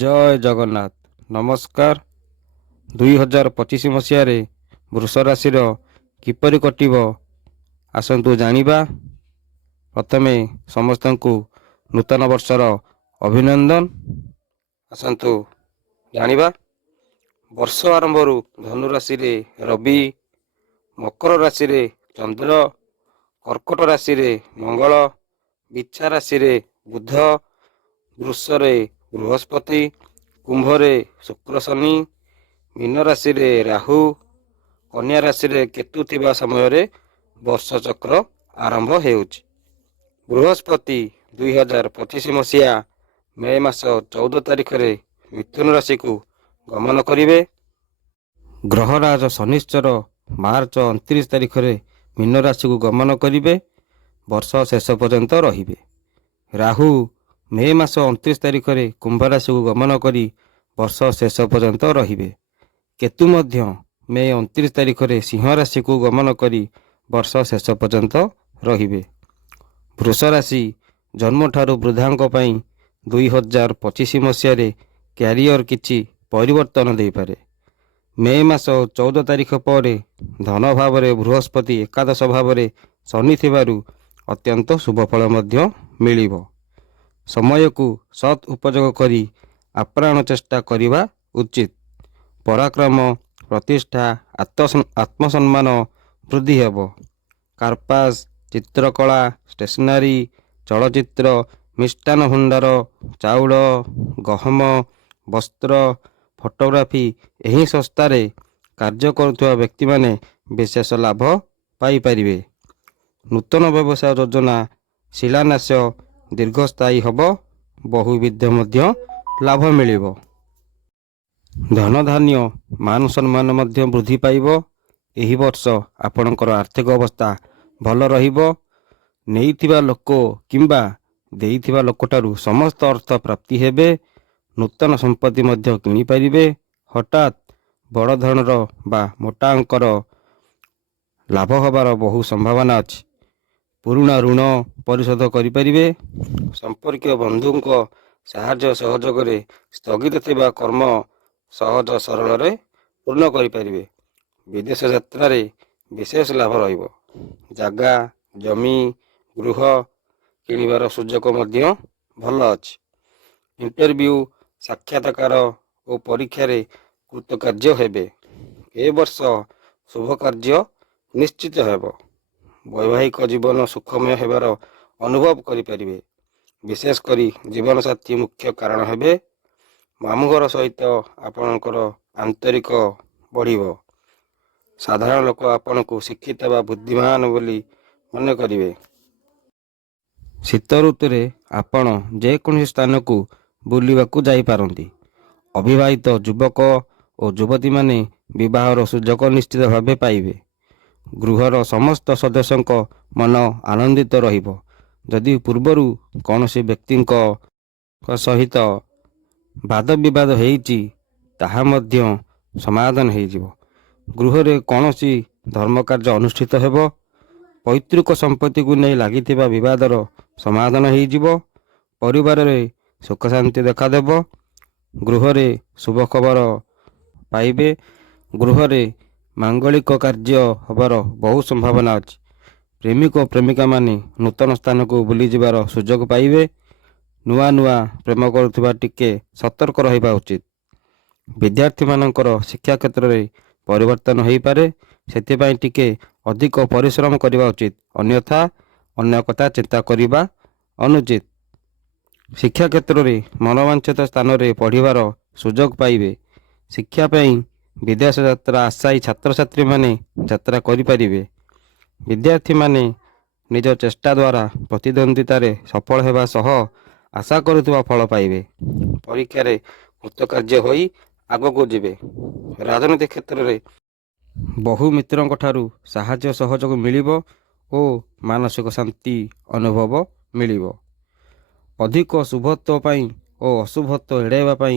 ଜୟ ଜଗନ୍ନାଥ। ନମସ୍କାର। 2025 ମସିହାରେ ବୃଷ ରାଶିର କିପରି କଟିବ ଆସନ୍ତୁ ଜାଣିବା। ପ୍ରଥମେ ସମସ୍ତଙ୍କୁ ନୂତନ ବର୍ଷର ଅଭିନନ୍ଦନ। ଆସନ୍ତୁ ଜାଣିବା। ବର୍ଷ ଆରମ୍ଭରୁ ଧନୁ ରାଶିରେ ରବି, ମକର ରାଶିରେ ଚନ୍ଦ୍ର, କର୍କଟ ରାଶିରେ ମଙ୍ଗଳ, ବିଛା ରାଶିରେ ବୁଧ, ବୃଷରେ ବୃହସ୍ପତି, କୁମ୍ଭରେ ଶୁକ୍ର ଶନି, ମୀନ ରାଶିରେ ରାହୁ, କନ୍ୟା ରାଶିରେ କେତୁ ଥିବା ସମୟରେ ବର୍ଷ ଚକ୍ର ଆରମ୍ଭ ହେଉଛି। ବୃହସ୍ପତି 2025 ମସିହା ମେ ମାସ 14 ତାରିଖରେ ମିଥୁନ ରାଶିକୁ ଗମନ କରିବେ। ଗ୍ରହରାଜ ଶନିଶ୍ଚର ମାର୍ଚ୍ଚ 29 ତାରିଖରେ ମୀନ ରାଶିକୁ ଗମନ କରିବେ। ବର୍ଷ ଶେଷ ପର୍ଯ୍ୟନ୍ତ ରହିବେ। ରାହୁ ମେ ମାସ 29 ତାରିଖରେ କୁମ୍ଭ ରାଶିକୁ ଗମନ କରି ବର୍ଷ ଶେଷ ପର୍ଯ୍ୟନ୍ତ ରହିବେ। କେତୁ ମଧ୍ୟ ମେ 29 ତାରିଖରେ ସିଂହ ରାଶିକୁ ଗମନ କରି ବର୍ଷ ଶେଷ ପର୍ଯ୍ୟନ୍ତ ରହିବେ। ବୃଷ ରାଶି ଜନ୍ମଠାରୁ ବୃଦ୍ଧାଙ୍କ ପାଇଁ 2025 ମସିହାରେ କ୍ୟାରିୟର କିଛି ପରିବର୍ତ୍ତନ ଦେଇପାରେ। ମେ ମାସ 14 ତାରିଖ ପରେ ଧନ ଭାବରେ ବୃହସ୍ପତି ଏକାଦଶ ଭାବରେ ଶନି ଥିବାରୁ ଅତ୍ୟନ୍ତ ଶୁଭଫଳ ମଧ୍ୟ ମିଳିବ। ସମୟକୁ ସତ୍ ଉପଯୋଗ କରି ଆପ୍ରାଣ ଚେଷ୍ଟା କରିବା ଉଚିତ। ପରାକ୍ରମ, ପ୍ରତିଷ୍ଠା, ଆତ୍ମସମ୍ମାନ ବୃଦ୍ଧି ହେବ। କାର୍ପାସ, ଚିତ୍ରକଳା, ଷ୍ଟେସନାରୀ, ଚଳଚ୍ଚିତ୍ର, ମିଷ୍ଟାନ୍ନ ଭଣ୍ଡାର, ଚାଉଳ, ଗହମ, ବସ୍ତ୍ର, ଫଟୋଗ୍ରାଫି ଏହି ସଂସ୍ଥାରେ କାର୍ଯ୍ୟ କରୁଥିବା ବ୍ୟକ୍ତିମାନେ ବିଶେଷ ଲାଭ ପାଇପାରିବେ। ନୂତନ ବ୍ୟବସାୟ ଯୋଜନା ଶିଳାନ୍ୟାସ ଦୀର୍ଘସ୍ଥାୟୀ ହେବ। ବହୁବିଧ ମଧ୍ୟ ଲାଭ ମିଳିବ। ଧନଧାନ୍ୟ ମାନ ସମ୍ମାନ ମଧ୍ୟ ବୃଦ୍ଧି ପାଇବ। ଏହି ବର୍ଷ ଆପଣଙ୍କର ଆର୍ଥିକ ଅବସ୍ଥା ଭଲ ରହିବ। ନେଇଥିବା ଲୋକ କିମ୍ବା ଦେଇଥିବା ଲୋକଠାରୁ ସମସ୍ତ ଅର୍ଥ ପ୍ରାପ୍ତି ହେବେ। ନୂତନ ସମ୍ପତ୍ତି ମଧ୍ୟ କିଣିପାରିବେ। ହଠାତ୍ ବଡ଼ ଧରଣର ବା ମୋଟା ଅଙ୍କର ଲାଭ ହେବାର ବହୁ ସମ୍ଭାବନା ଅଛି। ପୁରୁଣା ଋଣ ପରିଶୋଧ କରିପାରିବେ। ସମ୍ପର୍କୀୟ ବନ୍ଧୁଙ୍କ ସାହାଯ୍ୟ ସହଯୋଗରେ ସ୍ଥଗିତ ଥିବା କର୍ମ ସହଜ ସରଳରେ ପୂର୍ଣ୍ଣ କରିପାରିବେ। ବିଦେଶ ଯାତ୍ରାରେ ବିଶେଷ ଲାଭ ରହିବ। ଜାଗା, ଜମି, ଗୃହ କିଣିବାର ସୁଯୋଗ ମଧ୍ୟ ଭଲ ଅଛି। ଇଣ୍ଟରଭ୍ୟୁ, ସାକ୍ଷାତକାର ଓ ପରୀକ୍ଷାରେ କୃତକାର୍ଯ୍ୟ ହେବେ। ଏ ବର୍ଷ ଶୁଭ କାର୍ଯ୍ୟ ନିଶ୍ଚିତ ହେବ। ବୈବାହିକ ଜୀବନ ସୁଖମୟ ହେବାର ଅନୁଭବ କରିପାରିବେ। ବିଶେଷ କରି ଜୀବନସାଥୀ ମୁଖ୍ୟ କାରଣ ହେବେ। ମାମୁଁଘର ସହିତ ଆପଣଙ୍କର ଆନ୍ତରିକ ବଢ଼ିବ। ସାଧାରଣ ଲୋକ ଆପଣଙ୍କୁ ଶିକ୍ଷିତ ବା ବୁଦ୍ଧିମାନ ବୋଲି ମନେ କରିବେ। ଶୀତ ଋତୁରେ ଆପଣ ଯେକୌଣସି ସ୍ଥାନକୁ ବୁଲିବାକୁ ଯାଇପାରନ୍ତି। ଅବିବାହିତ ଯୁବକ ଓ ଯୁବତୀମାନେ ବିବାହର ସୁଯୋଗ ନିଶ୍ଚିତ ଭାବେ ପାଇବେ। ଗୃହର ସମସ୍ତ ସଦସ୍ୟଙ୍କ ମନ ଆନନ୍ଦିତ ରହିବ। ଯଦି ପୂର୍ବରୁ କୌଣସି ବ୍ୟକ୍ତିଙ୍କ ସହିତ ବାଦ ବିବାଦ ହେଇଛି ତାହା ମଧ୍ୟ ସମାଧାନ ହେଇଯିବ। ଗୃହରେ କୌଣସି ଧର୍ମକାର୍ଯ୍ୟ ଅନୁଷ୍ଠିତ ହେବ। ପୈତୃକ ସମ୍ପତ୍ତିକୁ ନେଇ ଲାଗିଥିବା ବିବାଦର ସମାଧାନ ହେଇଯିବ। ପରିବାରରେ ସୁଖ ଶାନ୍ତି ଦେଖାଦେବ। ଗୃହରେ ଶୁଭ ଖବର ପାଇବେ। ଗୃହରେ ମାଙ୍ଗଳିକ କାର୍ଯ୍ୟ ହେବାର ବହୁ ସମ୍ଭାବନା ଅଛି। ପ୍ରେମିକ ଓ ପ୍ରେମିକାମାନେ ନୂତନ ସ୍ଥାନକୁ ବୁଲିଯିବାର ସୁଯୋଗ ପାଇବେ। ନୂଆ ନୂଆ ପ୍ରେମ କରୁଥିବା ଟିକେ ସତର୍କ ରହିବା ଉଚିତ। ବିଦ୍ୟାର୍ଥୀମାନଙ୍କର ଶିକ୍ଷା କ୍ଷେତ୍ରରେ ପରିବର୍ତ୍ତନ ହୋଇପାରେ। ସେଥିପାଇଁ ଟିକେ ଅଧିକ ପରିଶ୍ରମ କରିବା ଉଚିତ। ଅନ୍ୟଥା ଅନ୍ୟ କଥା ଚିନ୍ତା କରିବା ଅନୁଚିତ। ଶିକ୍ଷା କ୍ଷେତ୍ରରେ ମନୋବାଞ୍ଛିତ ସ୍ଥାନରେ ପଢ଼ିବାର ସୁଯୋଗ ପାଇବେ। ଶିକ୍ଷା ପାଇଁ ବିଦେଶ ଯାତ୍ରା ଆଶାୟୀ ଛାତ୍ରଛାତ୍ରୀମାନେ ଯାତ୍ରା କରିପାରିବେ। ବିଦ୍ୟାର୍ଥୀମାନେ ନିଜ ଚେଷ୍ଟା ଦ୍ୱାରା ପ୍ରତିଦ୍ୱନ୍ଦ୍ୱିତାରେ ସଫଳ ହେବା ସହ ଆଶା କରୁଥିବା ଫଳ ପାଇବେ। ପରୀକ୍ଷାରେ କୃତକାର୍ଯ୍ୟ ହୋଇ ଆଗକୁ ଯିବେ। ରାଜନୀତି କ୍ଷେତ୍ରରେ ବହୁ ମିତ୍ରଙ୍କ ଠାରୁ ସାହାଯ୍ୟ ସହଯୋଗ ମିଳିବ ଓ ମାନସିକ ଶାନ୍ତି ଅନୁଭବ ମିଳିବ। ଅଧିକ ଶୁଭତ୍ୱ ପାଇଁ ଓ ଅଶୁଭତ୍ୱ ଏଡ଼ାଇବା ପାଇଁ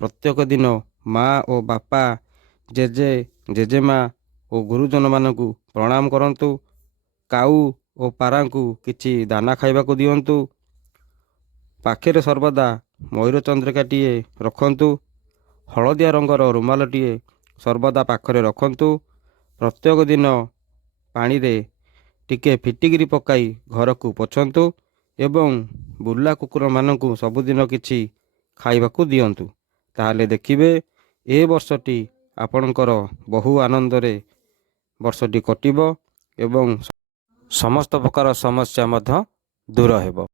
ପ୍ରତ୍ୟେକ ଦିନ ମା ଓ ବାପା, ଜେଜେ, ଜେଜେମା ଓ ଗୁରୁଜନମାନଙ୍କୁ ପ୍ରଣାମ କରନ୍ତୁ। କାଉ ଓ ପାରାଙ୍କୁ କିଛି ଦାନା ଖାଇବାକୁ ଦିଅନ୍ତୁ। ପାଖରେ ସର୍ବଦା ମୟୂର ଚନ୍ଦ୍ରିକାଟିଏ ରଖନ୍ତୁ। ହଳଦିଆ ରଙ୍ଗର ରୁମାଲଟିଏ ସର୍ବଦା ପାଖରେ ରଖନ୍ତୁ। ପ୍ରତ୍ୟେକ ଦିନ ପାଣିରେ ଟିକେ ଫିଟିକିରି ପକାଇ ଘରକୁ ପୋଛନ୍ତୁ ଏବଂ ବୁଲା କୁକୁରମାନଙ୍କୁ ସବୁଦିନ କିଛି ଖାଇବାକୁ ଦିଅନ୍ତୁ। ତାହେଲେ ଦେଖିବେ ଏ ବର୍ଷଟି ଆପଣଙ୍କର ବହୁ ଆନନ୍ଦରେ ବର୍ଷଟି କଟିବ ଏବଂ ସମସ୍ତ ପ୍ରକାର ସମସ୍ୟା ମଧ୍ୟ ଦୂର ହେବ।